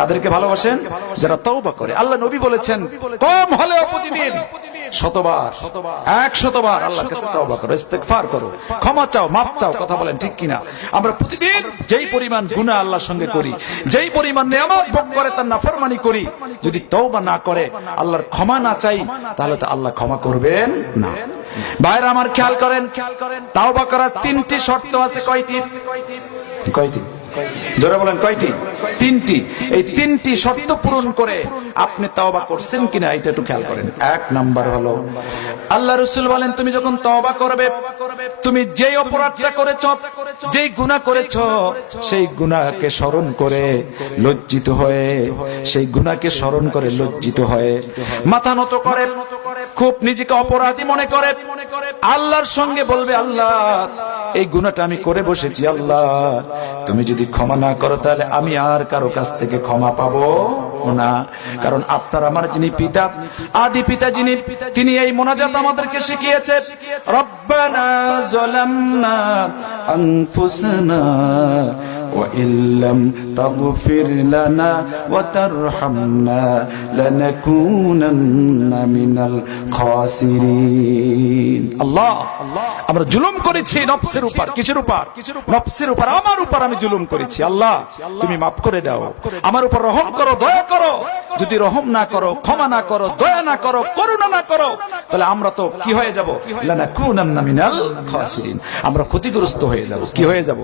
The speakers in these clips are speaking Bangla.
কাদেরকে ভালোবাসেন? যারা তওবা করে। আল্লাহ নবী বলেছেন কম হলেও প্রতিদিন শতবার 100বার আল্লাহর কাছে তওবা করো, ইস্তেগফার করো, ক্ষমা চাও, মাফ চাও। কথা বলেন ঠিক কিনা? আমরা প্রতিদিন যেই পরিমাণ গুনাহ আল্লাহর সঙ্গে করি, যেই পরিমাণ নেয়ামত ভোগ করে তার নাফরমানি করি, যদি তওবা না করে, আল্লাহর ক্ষমা না চাই, তাহলে তো আল্লাহ ক্ষমা করবেন না। ভাইরা আমার খেয়াল করেন, তওবা করার 3টি শর্ত আছে। কয়টি? জোরে বলেন কয়টি? 3টি। এই 3টি শর্ত পূরণ করে আপনি তওবা করছেন কিনা এটা একটু খেয়াল করেন। 1 নাম্বার হলো, আল্লাহ রাসূল বলেন তুমি যখন তওবা করবে, তুমি যেই অপরাধটা করেছো, যেই গুনাহ করেছো, সেই গুনাহকে স্মরণ করে লজ্জিত হয়ে, সেই গুনাহকে স্মরণ করে লজ্জিত হয়ে মাথা নত করে, খুব নিজেকে অপরাধী মনে করে আল্লাহর সঙ্গে বলবে, আল্লাহ এই গুনাহটা আমি করে বসেছি, আল্লাহ তুমি যদি ক্ষমা না করো তাহলে আমি আর কারো কাছ থেকে ক্ষমা পাবো না। কারণ আপনার আমার যিনি পিতা, আদি পিতা যিনি, তিনি এই মোনাজাত আমাদেরকে শিখিয়েছে, রব্বানা যালামনা আনফুসানা ওয়া ইল্লাম তাগফির লানা ওয়া তারহামনা লানাকুনান্না মিনাল খাসিরিন। আল্লাহ, আমরা জুলুম করেছি নফসের উপর। কিসের উপর? নফসের উপর, আমার উপর আমি জুলুম করেছি। আল্লাহ তুমি মাফ করে দাও, আমার উপর রহম করো, দয়া করো। যদি রহম না করো, ক্ষমা না করো, দয়া না করো, করুণা না করো, তাহলে আমরা তো কি হয়ে যাব? লানাকুনান্না মিনাল খাসিরিন, আমরা ক্ষতিগ্রস্ত হয়ে যাব। কি হয়ে যাব?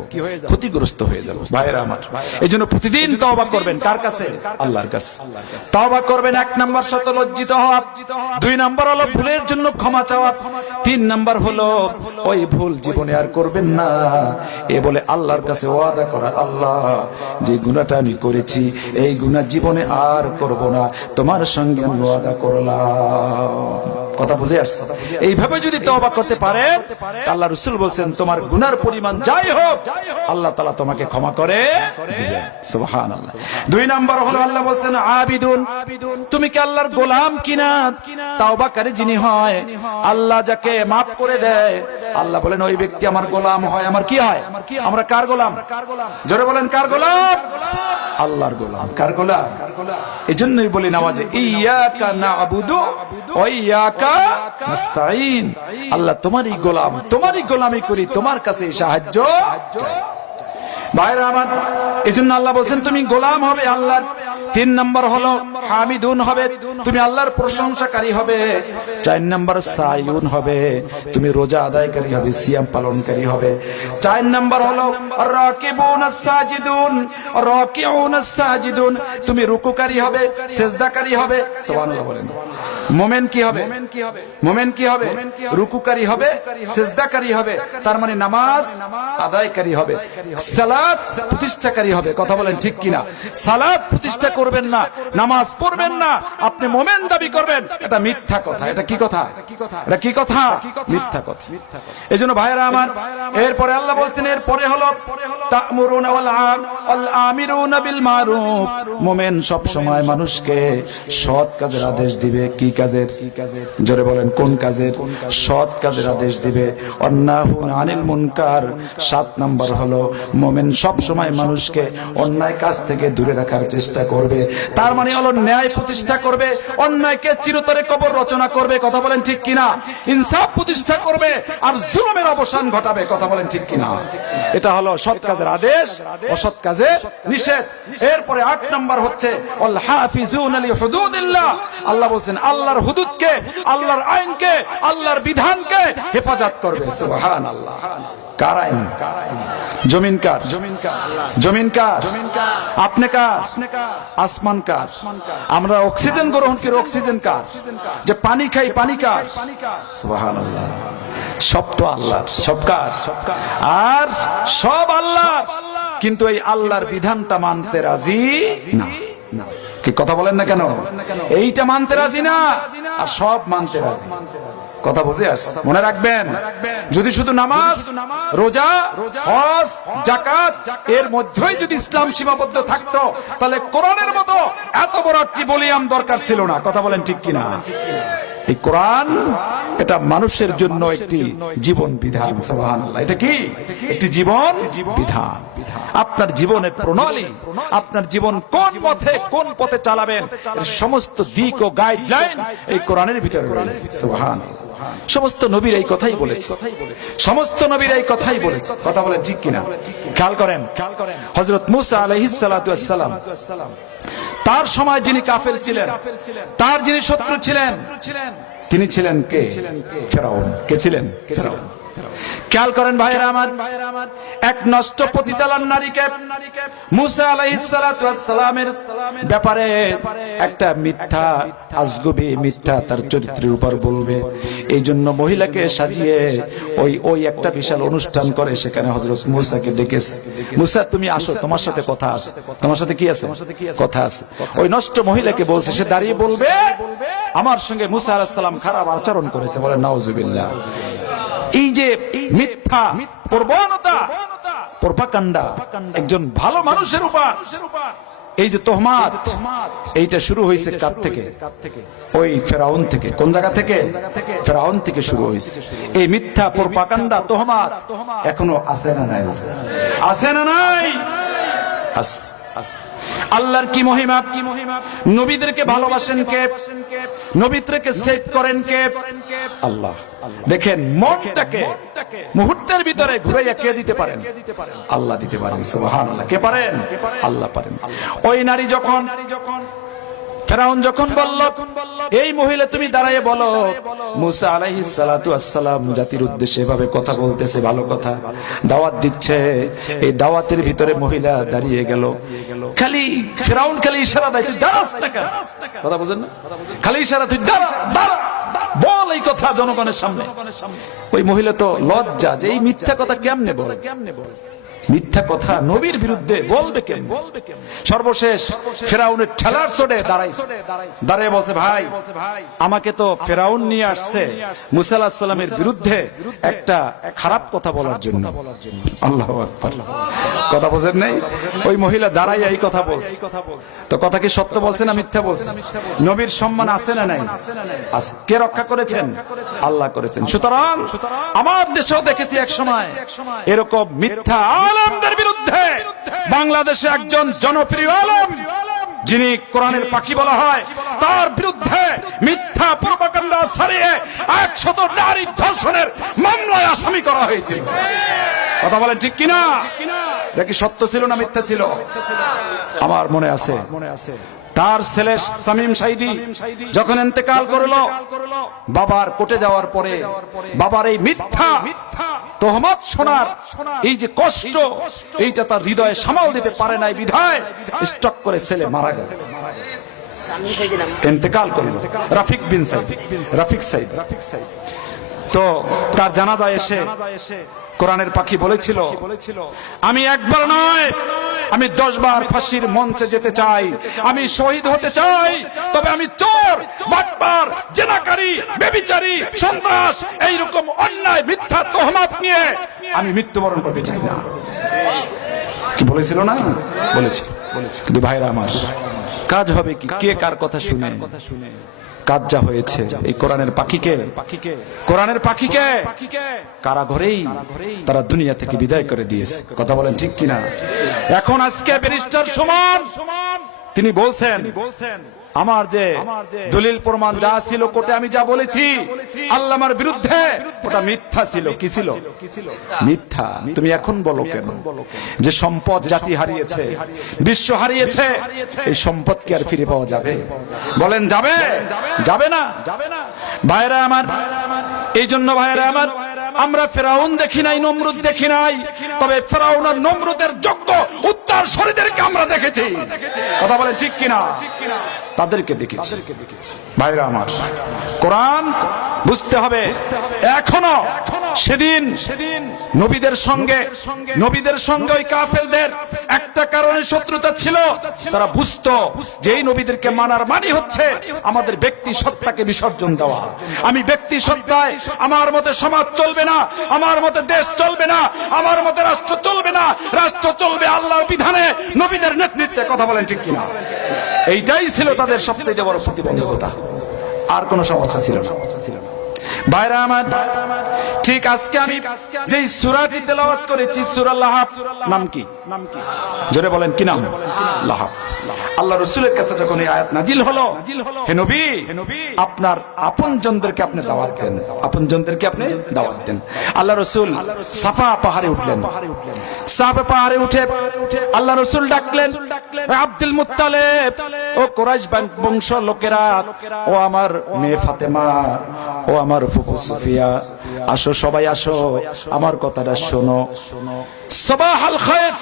ক্ষতিগ্রস্ত হয়ে যাব। ভাইরা আমার, এইজন্য প্রতিদিন তওবা করবেন। কার কাছে? আল্লাহর কাছে। তওবা করবেন। 1 নাম্বার শর্ত লজ্জিত হওয়া, 2 নাম্বার হলো ভুলের জন্য ক্ষমা চাওয়া, 3 নাম্বার হলো ওই ভুল জীবনে আর করবেন না এ বলে আল্লাহর কাছে ওয়াদা করা, আল্লাহ যে গুনাহটা আমি করেছি এই গুনাহ জীবনে আর করব না, তোমার সঙ্গে আমি ওয়াদা করলাম। কথা বুঝে আসছে? এইভাবে যদি তওবা করতে পারেন, আল্লাহ রাসূল বলেন তোমার গুনার পরিমাণ যাই হোক আল্লাহ তাআলা তোমাকে ক্ষমা করে দিবেন। সুবহানাল্লাহ। 2 নাম্বার হলো আল্লাহ বলেন আবিদুন, তুমি কি আল্লাহর গোলাম কিনা? তওবাকারী যিনি হয়, আল্লাহ যাকে maaf করে দেয়, আল্লাহ বলেন ওই ব্যক্তি আমার গোলাম হয়। আমার কি হয়? আমরা কার গোলাম? জোরে বলেন কার গোলাম? আল্লাহর গোলাম। কার গোলাম? এজন্যই বলি নামাজে ইয়াকা না'বুদু ওয়া ইয়াকা নাস্তাঈন, আল্লাহ তোমারই গোলাম, তোমারই গোলামি করি, তোমার কাছে সাহায্য চাই। ভাইরা আমার, এজন্য আল্লাহ বলেন তুমি গোলাম হবে আল্লাহর। 3 নাম্বার হলো হামিদুন হবে, তুমি আল্লাহর প্রশংসাকারী হবে। 4 নাম্বার সাইয়ুন হবে, তুমি রোজা আদায়কারী হবে, সিয়াম পালনকারী হবে। 4 নাম্বার হলো রাকিবুনাস সাজিদুন, রাকিউনাস সাজিদুন, তুমি রুকুকারী হবে, সিজদাকারী হবে। সুবহানাল্লাহ বলেন। মুমিন কি হবে? মুমিন কি হবে? রুকুকারী হবে, সিজদাকারী হবে, তার মানে নামাজ আদায়কারী হবে, সালাত প্রতিষ্ঠাকারী হবে। কথা বলেন ঠিক কিনা? সালাত প্রতিষ্ঠা করবেন না, নামাজ পড়বেন না, আপনি মুমিন দাবি করবেন, এটা মিথ্যা কথা। এটা কি কথা? এটা কি কথা? মিথ্যা কথা। এজন্য ভাইরা আমার, এরপরে আল্লাহ বলছেন, এরপরে হলো তা'মুরুনা ওয়াল আমিরুনা বিল মারুফ, মুমিন সব সময় মানুষকে সৎ কাজের আদেশ দিবে। কি কাজের? জোরে বলেন কোন কাজের? সৎ কাজের আদেশ দিবে। অন্নাহুনা আনিল মুনকার, 7 নাম্বার হলো মুমিন সব সময় মানুষকে অন্যায় কাজ থেকে দূরে রাখার চেষ্টা করবে। তার মানে হলো ন্যায় প্রতিষ্ঠা করবে, অন্যায়কে চিরতরে কবর রচনা করবে। কথা বলেন ঠিক কিনা? ইনসাফ প্রতিষ্ঠা করবে আর জুলুমের অবসান ঘটাবে। কথা বলেন ঠিক কিনা? এটা হলো সৎ কাজের আদেশ, অসৎ কাজে নিষেধ। এরপরে 8 নাম্বার হচ্ছে আল হাফিজুনা লি হুদুদিল্লাহ, আল্লাহ বলেন আল্লাহর হুদুদকে, আল্লাহর আইনকে, আল্লাহর বিধানকে হেফাজত করবে। সুবহানাল্লাহ। কার আইন? জমিন কার? জমিন কার? আপনি কার? আসমান কার? আমরা অক্সিজেন গ্রহণ করি, অক্সিজেন কার? যে পানি খাই, পানি কার? সুবহানাল্লাহ। সব তো আল্লাহর। সব কার? আর সব আল্লাহ, কিন্তু এই আল্লাহর বিধানটা মানতে রাজি না। কি কথা বলেন না কেন? এইটা মানতে রাজি না, আর সব মানতে রাজি। কথা বুঝে আসছে? মনে রাখবেন, যদি শুধু নামাজ, রোজা, হজ, যাকাত এর মধ্যেই যদি ইসলাম সীমাবদ্ধ থাকতো, তাহলে কোরআনের মতো এত বড় একটি বলিয়াম দরকার ছিল না। কথা বলেন ঠিক কিনা? এই কোরআন এটা মানুষের জন্য একটি জীবন বিধান। সুবহানাল্লাহ, এটা কি একটি জীবন বিধান। আপনার জীবনের প্রণালী, আপনার জীবন কোন পথে চালাবেন, এর সমস্ত দিক ও গাইডলাইন এই কোরআনের ভিতরে রয়েছে। সুবহানাল্লাহ, সমস্ত নবীর এই কথাই বলেছে, সমস্ত নবীর এই কথাই বলেছে। কথা বলেন ঠিক কিনা? খেয়াল করেন, হযরত মূসা আলাইহিস সালাতু ওয়াস সালাম, তার সময় যিনি কাফের ছিলেন, তার যিনি শত্রু ছিলেন, তিনি ছিলেন কে? ফেরাউন। কে ছিলেন? ফেরাউন। খেয়াল করেন ভাইরা আমার, এক নষ্ট পতিতালান নারীকে মূসা আলাইহিস সালাতু ওয়াস সালামের ব্যাপারে একটা মিথ্যা, আজগুবি মিথ্যা তার চরিত্রের উপর বলবে, এই জন্য মহিলাকে সাজিয়ে ওই একটা বিশাল অনুষ্ঠান করে, সেখানে হযরত মূসাকে ডেকেছে, মূসা তুমি আসো, তোমার সাথে কথা আছে। তোমার সাথে কি আছে? কথা আছে। ওই নষ্ট মহিলাকে বলছে, সে দাঁড়িয়ে বলবে আমার সঙ্গে মূসা আলাইহিস সালাম খারাপ আচরণ করেছে। বলে নাউজুবিল্লাহ। এই যে মিথ্যা প্রবণতা, প্রপাগান্ডা একজন ভালো মানুষের উপর, এই যে তোহমাত, এইটা শুরু হয়েছে কার থেকে? ওই ফেরাউন থেকে। কোন জায়গা থেকে? ফেরাউন থেকে শুরু হয়েছে। এই মিথ্যা প্রপাগান্ডা, তোহমাত এখনো আছে না নাই? আছে না নাই? আছে। আল্লাহর কি মহিমা! নবীদেরকে ভালোবাসেন কে? নবীদেরকে সেভ করেন কে? আল্লাহ। দেখেন, মনটাকে মুহূর্তের ভিতরে ঘুরাইয়া কে দিতে পারেন? আল্লাহ দিতে পারেন। সুবহানাল্লাহ। কে পারেন? আল্লাহ পারেন। ওই নারী যখন, ফেরাউন যখন বলল, এই মহিলা তুমি দাঁড়াইয়ে বলো মূসা আলাইহিস সালাতু ওয়াস সালাম জাতির উদ্দেশ্যে এভাবে কথা বলতেছে, ভালো কথা দাওয়াত দিচ্ছে, এই দাওয়াতের ভিতরে মহিলা দাঁড়িয়ে গেল। খালি ফেরাউন খালি ইশারা দেয়, তুই দাঁড়াস না কেন? কথা বুঝেন না? খালি ইশারা, তুই দাঁড়া, দাঁড়া, বল এই কথা জনগণের সামনে। ওই মহিলা তো লজ্জা যে এই মিথ্যা কথা কেমনে বলে, মিথ্যা কথা নবীর বিরুদ্ধে বলবে কেন? সর্বশেষ ফেরাউনের ঠেলার চোটে দাঁড়িয়ে বলছে, ভাই আমাকে তো ফেরাউন নিয়ে আসছে মূসা আলাইহিস সালামের বিরুদ্ধে একটা খারাপ কথা বলার জন্য। আল্লাহু আকবার। কথা বোঝেন নাই? ওই মহিলা দাঁড়াইয়া এই কথা বলছে, তো কথা কি সত্য বলছে না মিথ্যা বলছে? নবীর সম্মান আছে না নাই? আছে। কে রক্ষা করেছেন? আল্লাহ করেছেন। সুতরাং আমার দেশেও দেখেছি এক সময় এরকম মিথ্যা আলেমদের বিরুদ্ধে বাংলাদেশে একজন জনপ্রিয় আলেম, যিনি কোরআনের পাখি বলা হয়, তার বিরুদ্ধে মিথ্যা প্রপাগান্ডা ছড়িয়ে 100 নারী ধর্ষণের মামলায় আসামি করা হয়েছিল। কথা বলেন ঠিক কিনা? দেখি সত্য ছিল না মিথ্যা ছিল? আমার মনে আছে, তার ছেলে শামীম সাইদি যখন ইন্তেকাল করলো, বাবার কোর্টে যাওয়ার পরে বাবার এই মিথ্যা তোহমত শোনার এই যে কষ্ট, এইটা তার হৃদয়ে সামাল দিতে পারে নাই, বিধায় স্ট্রোক করে ছেলে মারা গেল, ইন্তেকাল করলো। রাফিক বিন সাইদ, রাফিক সাইদ। তো তার জানাজা এসে কোরআনের পাখি বলেছিল, আমি একবার নয়, আমি 10 বার ফাঁসির মঞ্চে যেতে চাই, আমি শহীদ হতে চাই, তবে আমি চোর, বাটপার, জেনাকারী, ব্যভিচারী, সন্ত্রাস, এইরকম অন্যায় মিথ্যা তোহমত নিয়ে আমি মৃত্যুবরণ করতে চাই না। কি বলেছিল না? বলেছে। কিন্তু ভাইরা আমার, কাজ হবে কি? কে কার কথা শুনে? কাজ যা হয়েছে এই কোরআনের পাখিকে কারাঘরেই তারা দুনিয়া থেকে বিদায় করে দিয়েছে। কথা বলেন ঠিক কিনা? এখন আজকে ব্যারিস্টার সুমন তিনি বলছেন, আমার যে দলিল প্রমাণ যা ছিল কোর্টে আমি যা বলেছি আল্লামার বিরুদ্ধে, ওটা মিথ্যা ছিল। কি ছিল? মিথ্যা। তুমি এখন বলো কেন? যে সম্পদ জাতি হারিয়েছে, বিশ্ব হারিয়েছে, এই সম্পদ কি আর ফিরে পাওয়া যাবে? বলেন যাবে? যাবে না। ভাইরা আমার, এই জন্য ভাইরা আমার, আমরা ফেরাউন দেখি নাই, নমরুদ দেখি নাই, তবে ফেরাউন আর নমরুদের যোগ্য উত্তরসূরিদেরকে আমরা দেখেছি। কথা বলেন ঠিক কিনা? তাদেরকে দেখেছি। ভাইরা আমার, কোরআন বুঝতে হবে। এখনো সেদিন নবীদের সঙ্গে ওই কাফেরদের একটা কারণে শত্রুতা ছিল, তারা বুঝতো যে এই নবীদেরকে মানার মানে হচ্ছে আমাদের ব্যক্তি সত্তাকে বিসর্জন দেওয়া। আমি ব্যক্তি সত্তায় আমার মতে সমাজ চলবে না, আমার মতে দেশ চলবে না, আমার মতে রাষ্ট্র চলবে না, রাষ্ট্র চলবে আল্লাহর বিধানে, নবীদের নেতৃত্বে। কথা বলেন ঠিক কিনা? এইটাই ছিল তাদের সবচেয়ে বড় প্রতিবন্ধকতা। আর কোনো সমস্যা ছিল না। ভাইরা আমার, ঠিক আজকে আমি যেই সূরাটি তেলাওয়াত করেছি, সূরা লাহাব, নাম কি? জোরে বলেন, কি নাম? লাহাব। আল্লাহ রাসূলের কাছে যখন এই আয়াত নাজিল হলো, হে নবী, আপনার আপনজনদেরকে আপনি দাওয়াত দেন, আপনজনদেরকে আপনি দাওয়াত দেন। আল্লাহ রাসূল সাফা পাহাড়ে উঠলেন। সাফা পাহাড়ে উঠে আল্লাহ রাসূল ডাকলেন, আব্দুল মুত্তালিব, ও কুরাইশ বংশ লোকেরা, ও আমার মেয়ে ফাতেমা, ও আমার ফুফু সুফিয়া, আসো সবাই আসো, আমার কথাটা শোনো। সাবাহাল খায়র,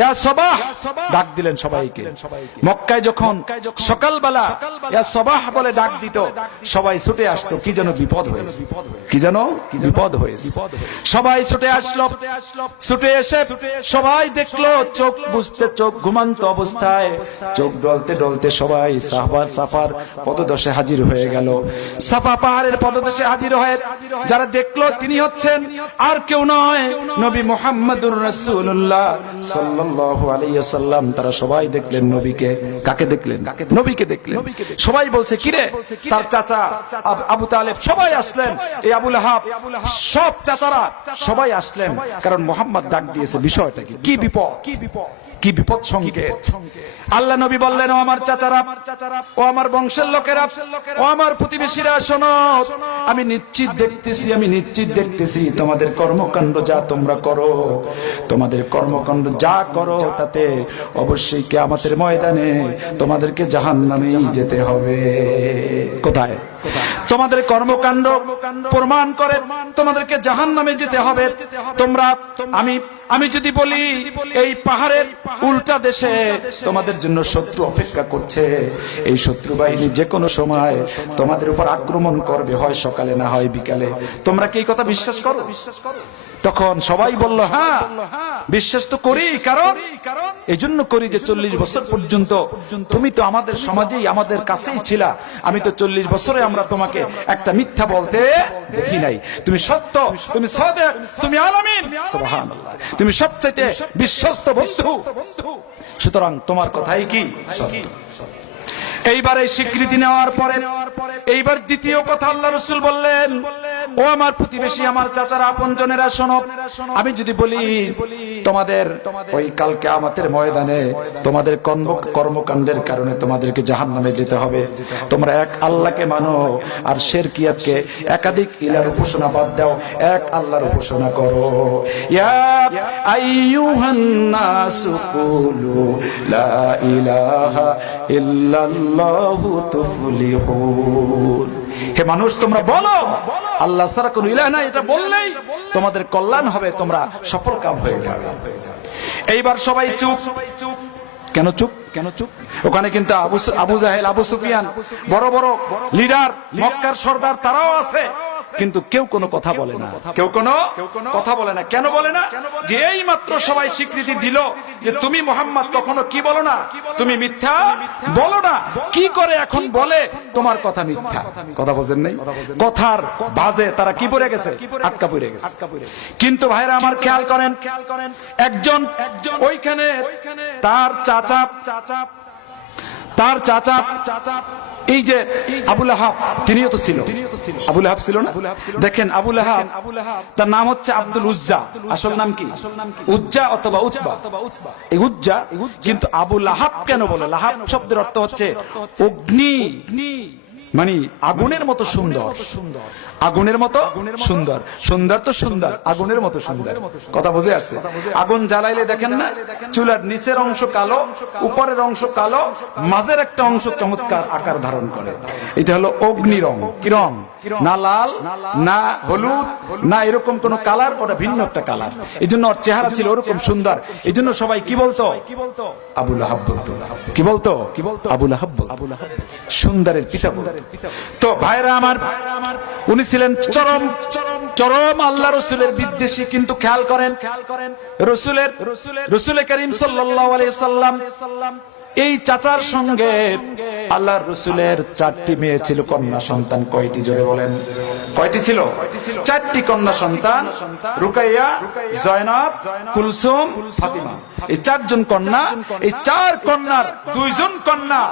ইয়া সাবাহ, ডাক দিলেন সবাইকে। মক্কায় যখন সকালবেলা ইয়া সাবাহ বলে ডাক দিত, সবাই ছুটে আসতো, কি যেন বিপদ হয়েছে, কি যেন বিপদ হয়েছে। সবাই ছুটে আসলো, ছুটে এসে সবাই দেখলো চোখ বুঝতে, চোখ ঘুমান্ত অবস্থায়, চোখ ডলতে ডলতে সবাই সাফার পদদেশে হাজির হয়ে গেল। সাফা পাহাড়ের পদদেশে হাজির হয়ে যারা দেখলো, তিনি হচ্ছেন আর কেউ নয়, নবী মুহাম্মদুর রাসূলুল্লাহ সাল্লাল্লাহু আলাইহি ওয়াসাল্লাম। তারা সবাই দেখলেন নবীকে। কাকে দেখলেন? নবীকে দেখলেন। সবাই বলছে, কিরে, তার চাচা আবু তালেব, সবাই আসলেন, এই আবু লাহাব, সব চাচারা সবাই আসলেন, কারণ মুহাম্মদ ডাক দিয়েছে। বিষয়টা কি বিপদ, কি বিপদ সংকেত। আল্লাহ নবী বললেন, ও আমার চাচারা, ও আমার বংশের লোকেরা, ও আমার প্রতিবেশীরা, শোনো, আমি নিশ্চিত দেখতেছি তোমাদের কর্মকাণ্ড যা তোমরা করো, তোমাদের কর্মকাণ্ড যা করো, তাতে অবশ্যই কিয়ামতের ময়দানে তোমাদেরকে জাহান্নামেই যেতে হবে। কোথায়? তোমাদের কর্মকাণ্ড প্রমাণ করে তোমাদেরকে জাহান্নামে যেতে হবে। তোমরা, আমি যদি বলি, এই পাহাড়ের উল্টা দেশে তোমাদের জন্য শত্রু অপেক্ষা করছে, এই শত্রু বাহিনী যে কোনো সময় তোমাদের উপর আক্রমণ করবে, হয় সকালে না হয় বিকালে। তোমরা কি এই কথা বিশ্বাস করো? তখন সবাই বলল, হ্যাঁ বিশ্বাস তো করি, কারণ এই জন্য করি যে 40 বছর পর্যন্ত তুমি তো আমাদের সমাজেই, আমাদের কাছেই ছিলা। আমি তো 40 বছরে আমরা তোমাকে একটা মিথ্যা বলতে দেখি নাই। তুমি সত্য, তুমি সাদেক, তুমি আলামিন, সুবহানাল্লাহ, তুমি সবচেয়ে বিশ্বস্ত বন্ধু। সুতরাং তোমার কথাই কি সত্য। এইবার এই স্বীকৃতি নেওয়ার পরে এইবার দ্বিতীয় কথা আল্লাহ রাসূল বললেন, ও আমার প্রতিবেশী, আমার চাচারা, আপনজনেরা, শোনো, আমি যদি বলি তোমাদের ওই কাল কিয়ামতের ময়দানে তোমাদের কর্মকাণ্ডের কারণে তোমাদেরকে জাহান্নামে যেতে হবে, তোমরা এক আল্লাহকে মানো, আর শিরকিয়াতকে, একাধিক ইলার উপাসনা বাদ দাও, এক আল্লাহর উপাসনা করো। ইয়া আইয়ুহান নাসু কুলু লা ইলাহা ইল্লাল্লাহু তুফলিহুন। হে মানুষ, তোমরা বলো আল্লাহ ছাড়া কোনো ইলাহ নাই, এটা বললেই তোমাদের কল্যাণ হবে, তোমরা সফল কাম হয়ে যাবে। এইবার সবাই চুপ। কেন চুপ? ওখানে কিন্তু আবু জাহেল, আবু সুফিয়ান, বড় বড় লিডার, মক্কার সর্দার, তারাও আছে, কিন্তু কেউ কোনো কথা বলে না, কেউ কোনো কথা বলে না। কেন বলে না? যে এই মাত্র সবাই স্বীকৃতি দিল যে তুমি মুহাম্মদ কখনো কি বলো না, তুমি মিথ্যা বলো না। কি করে এখন বলে তোমার কথা মিথ্যা? কথা বোঝেন নাই? কথার বাজে তারা কি পড়ে গেছে? আটকা পড়ে গেছে। কিন্তু ভাইরা আমার, খেয়াল করেন, একজন ওইখানে তার চাচা এই যে আবু লাহাব, তিনিও তো ছিল। আবু লাহাব ছিল না? দেখেন, আবু লাহাব, তার নাম হচ্ছে আব্দুল উজ্জা। আসল নাম কি? উজ্জা অথবা উতবা। এই উজ্জা, কিন্তু আবু লাহাব কেন বলে? লাহাব শব্দের অর্থ হচ্ছে অগ্নি, মানে আগুনের মতো সুন্দর। আগুনের মতো সুন্দর, সুন্দর তো সুন্দর, আগুনের মতো সুন্দর। কথা বুঝে আসছে? আগুন জ্বালাইলে দেখেন না, চুলার নিচের অংশ কালো, উপরের অংশ কালো, মাঝের একটা অংশ চমৎকার আকার ধারণ করে। এটা হলো অগ্নি রং। কি রং? না লাল, না হলুদ, না এরকম কোন কালার, ওটা ভিন্ন একটা কালার। এই জন্য ওর চেহারা ছিল ওরকম সুন্দর। এই জন্য সবাই কি বলতো? আবু লাহাব বলতো। কি বলতো? আবু লাহাব বলতো। সুন্দরের পিতা বলতো। তো ভাইরা আমার, উনি ছিলেন চরম আল্লাহ রসুলের বিদ্বেষী। কিন্তু খেয়াল করেন, রসুল করিম সাল্লাল্লাহু আলাইহি সাল্লাম, এই চাচার সঙ্গে আল্লাহর রসুলের 4টি মেয়ে ছিল, কন্যা সন্তান। কয়টি? জোরে বলেন। কয়টি ছিল? 4টি কন্যা সন্তান, রুকাইয়া, জয়নাব, কুলসুম, ফাতিমা। এই 4 জন কন্যা, এই 4 কন্যার 2 জন কন্যা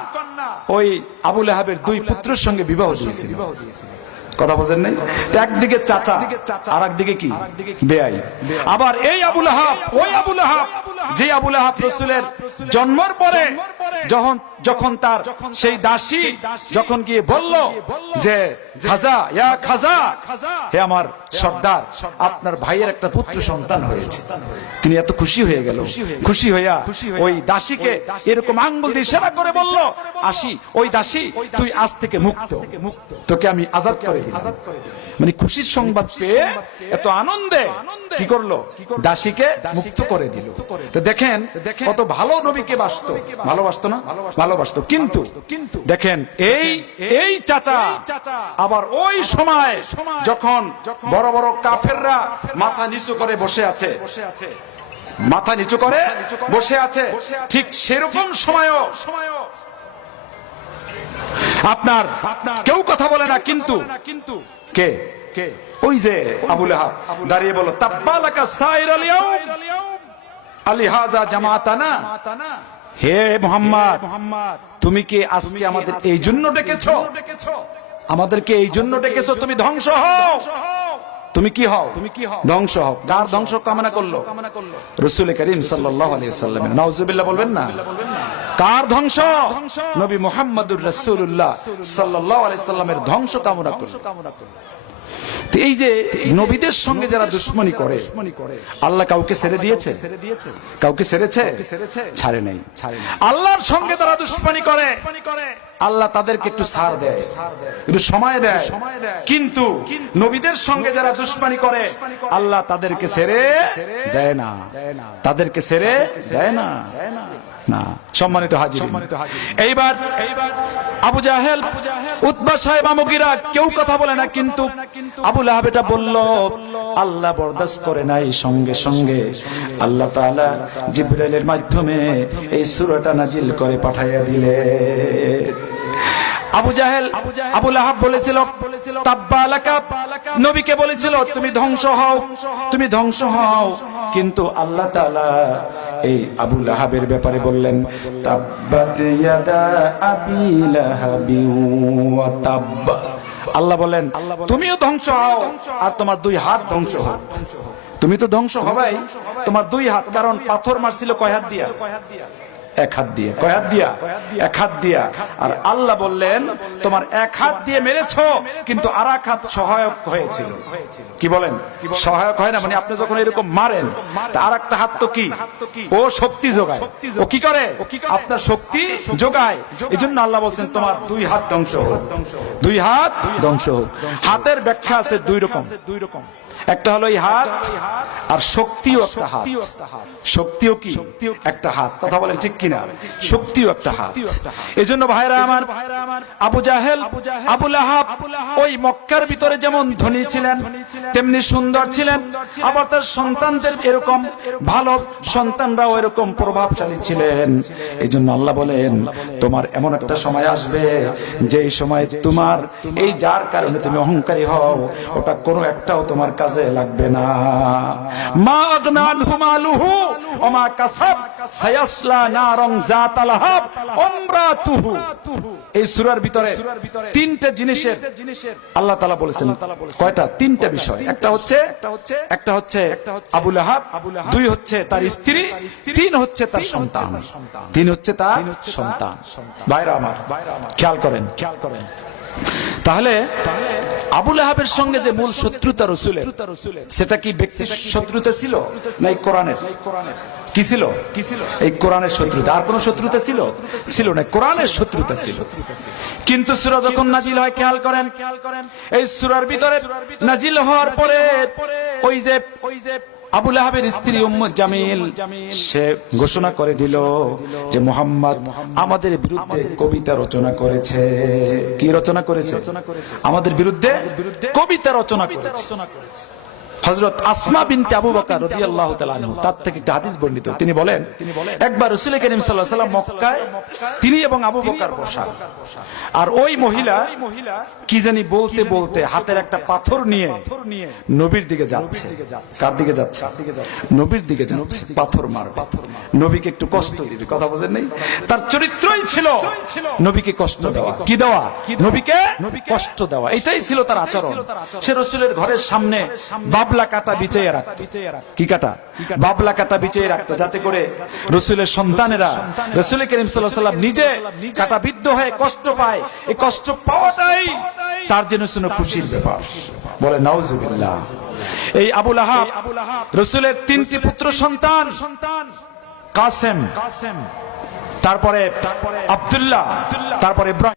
ওই আবু লাহাবের 2 পুত্রের সঙ্গে বিবাহ দিয়েছিল। কথা বোঝেন নাই? একদিকে চাচা আর একদিকে কি বেয়াই। আবার এই আবু লাহাব, ওই আবু লাহাব, যে আবু লাহাব রাসূলের জন্মের পরে যখন তার সেই দাসী যখন গিয়ে বলল যে খাজা, ইয়া খাজা, হে আমার সর্দার, আপনার ভাইয়ের একটা পুত্র সন্তান হয়েছে, তিনি এত খুশি হয়ে গেল। খুশি হইয়া ওই দাসীকে এরকম আঙ্গুল দিয়ে ইশারা করে বলল, আসি, ওই দাসী তুই আজ থেকে মুক্ত, তোকে আমি আজাদ করে দিলাম। মানে খুশির সংবাদ পেয়ে এত আনন্দে কি করলো? দাসীকে মুক্ত করে দিল। তো দেখেন কত ভালো নবীকে ভালোবাসতো না? ভালোবাসতো। কিন্তু দেখেন এই চাচা আবার ওই সময় যখন বড় বড় কাফেররা মাথা নিচু করে বসে আছে, মাথা নিচু করে বসে আছে, ঠিক সেরকম সময়ও আপনার কেউ কথা বলে না। কিন্তু কে? ওই যে আবু লাহাব দাঁড়িয়ে বলল, তাব্বালাকা সাইরাল ইয়াউম আলিহাযা জামাতানা, হে মুহাম্মদ, তুমি কি আজকে আমাদের এই জন্য ডেকেছো? আমাদেরকে এই জন্য ডেকেছো? তুমি ধ্বংস হও, তুমি কি হও? ধ্বংস হও। কার ধ্বংস কামনা করলো? রাসূল করিম সাল্লাল্লাহু আলাইহি ওয়াসাল্লামের। নাউজুবিল্লাহ বলবেন না? কার ধ্বংস? নবী মুহাম্মদুর রাসূলুল্লাহ সাল্লাল্লাহু আলাইহি ওয়াসাল্লামের ধ্বংস কামনা করলো। এই যে নবীদের সঙ্গে যারা দুশ্মনী করে, আল্লাহ কাউকে ছেড়ে দিয়েছে? কাউকে ছেড়েছে? ছাড়ে নাই। আল্লাহর সঙ্গে যারা দুশ্মনী করে, আল্লাহ তাদেরকে একটু ছাড় দেয়, একটু সময় দেয়। কিন্তু নবীদের সঙ্গে যারা দুশ্মনী করে, আল্লাহ তাদেরকে ছেড়ে দেয় না, তাদেরকে ছেড়ে দেয় না। না, সম্মানিত হাজির, এইবার আবু জাহেল, উতবা, সাইবা, মুগীরা কেউ কথা বলে না। কিন্তু আবু লাহাব এটা বলল, আল্লাহ বরদাস্ত করে নাই। সঙ্গে সঙ্গে আল্লাহ তাআলা জিবরাইলের মাধ্যমে এই সূরাটা নাজিল করে পাঠাইয়া দিলেন। আবু জাহেল, আবু লাহাব বলেছিল তাব্বা লাকা, নবীকে বলেছিল তুমি ধ্বংস হও, তুমি ধ্বংস হও। কিন্তু আল্লাহ তাআলা এই আবু লাহাবের ব্যাপারে বললেন, তাব্বাত ইয়াদা আবি লাহাবি ওয়া তাব্বা। আল্লাহ বলেন তুমিও ধ্বংস হও আর তোমার 2 হাত ধ্বংস হোক। তুমি তো ধ্বংস হবেই, তোমার 2 হাত। কারণ পাথর মারছিল কয় হাত দিয়া? 1 হাত দিয়ে। কয় হাত দিয়া? 1 হাত দিয়া। আর আল্লাহ বললেন তোমার 1 হাত দিয়ে মেরেছো, কিন্তু আর 1 হাত সহায়ক হয়েছিল। কি বলেন? সহায়ক হয় না, মানে আপনি যখন এরকম মারেন, আর একটা হাত তো কি, ও শক্তি যোগায়। ও কি করে? আপনার শক্তি যোগায়। এই জন্য আল্লাহ বলছেন তোমার 2 হাত ধ্বংস হোক, 2 হাত ধ্বংস হোক। হাতের ব্যাখ্যা আছে 2 রকম। একটা হলো এই হাত, আর শক্তিও একটা হাত। শক্তিও কি? একটা হাত। কথা বলেন ঠিক কিনা? শক্তিও একটা হাত। এই জন্য ভাইরা আমার, আবু জাহেল, আবু লাহাব ওই মক্কার ভিতরে যেমন ধনী ছিলেন, তেমনি সুন্দর ছিলেন। আবার তার সন্তানদের এরকম ভালো সন্তানরাও এরকম প্রভাবশালী ছিলেন। এই জন্য আল্লাহ বলেন তোমার এমন একটা সময় আসবে, যে সময় তোমার এই যার কারণে তুমি অহংকারী হও, ওটা কোনো একটাও তোমার কাজে লাগবে না। মা আগনা আনহু মালুহু ওয়া মা কাসাব সায়াসলা নারান যাতা লাহাব উমরাতুহু। এই সূরার ভিতরে 3টে জিনিসের আল্লাহ তাআলা বলেছেন। কয়টা? 3টা বিষয়। একটা হচ্ছে আবু লাহাব, 2 হচ্ছে তার স্ত্রী, 3 হচ্ছে তার সন্তান। 3 হচ্ছে তার সন্তান। ভাইরা আমার খেয়াল করেন। তাহলে আবু লাহাবের সঙ্গে যে মূল শত্রুতা রাসূলের, সেটা কি ব্যক্তির শত্রুতা ছিল না এই কোরআনের? কি ছিল? এই কোরআনের শত্রুতা। আর কোন শত্রুতা ছিল না, কোরআনের শত্রুতা ছিল। কিন্তু সূরা যখন নাজিল হয়, খেয়াল করেন, এই সূরার ভিতরে নাজিল হওয়ার পরে ওই যে আবু লাহাবের স্ত্রী উম্মু জামিল, সে ঘোষণা করে দিল যে মুহাম্মদ আমাদের বিরুদ্ধে কবিতা রচনা করেছে। কি রচনা করেছে? আমাদের বিরুদ্ধে কবিতা রচনা করেছে। হযরত আসমা বিনতে আবু বকর রাদিয়াল্লাহু তাআলা আনহু তার থেকে একটা হাদিস বর্ণিত। তিনি বলেন একবার রাসূল করিম সাল্লাল্লাহু আলাইহি ওয়াসাল্লাম মক্কায় তিনি এবং আবু বকর বসা, আর ওই মহিলা কি জানি বলতে বলতে হাতের একটা পাথর নিয়ে নবীর দিকে যাচ্ছে। কার দিকে যাচ্ছে? নবীর দিকে যাচ্ছে, পাথর মারবে, নবীকে একটু কষ্ট দিবে। কথা বোঝেন নাই? তার চরিত্রই ছিল নবীকে কষ্ট দেওয়া। কি দেওয়া? নবীকে কষ্ট দেওয়া, এটাই ছিল তার আচরণ। সে রাসূলের ঘরের সামনে বাবলা কাটা বিছিয়ে রাখত। কি কাটা? বাবলা কাটা বিছিয়ে রাখতো, যাতে করে রাসূলের সন্তানেরা, রাসূল করিম সাল্লাল্লাহু আলাইহি ওয়াসাল্লাম নিজে কাটা বিদ্ধ হয়ে কষ্ট পায়, এই কষ্ট পাওয়াটাই তার জন্য ছিল খুশির ব্যাপার। বলে নাউজুবিল্লাহ। এই আবু লাহাব রাসূলের 3টি পুত্র সন্তান, কাসেম, তারপরে আব্দুল্লাহ, তারপরে ইব্রাহিম।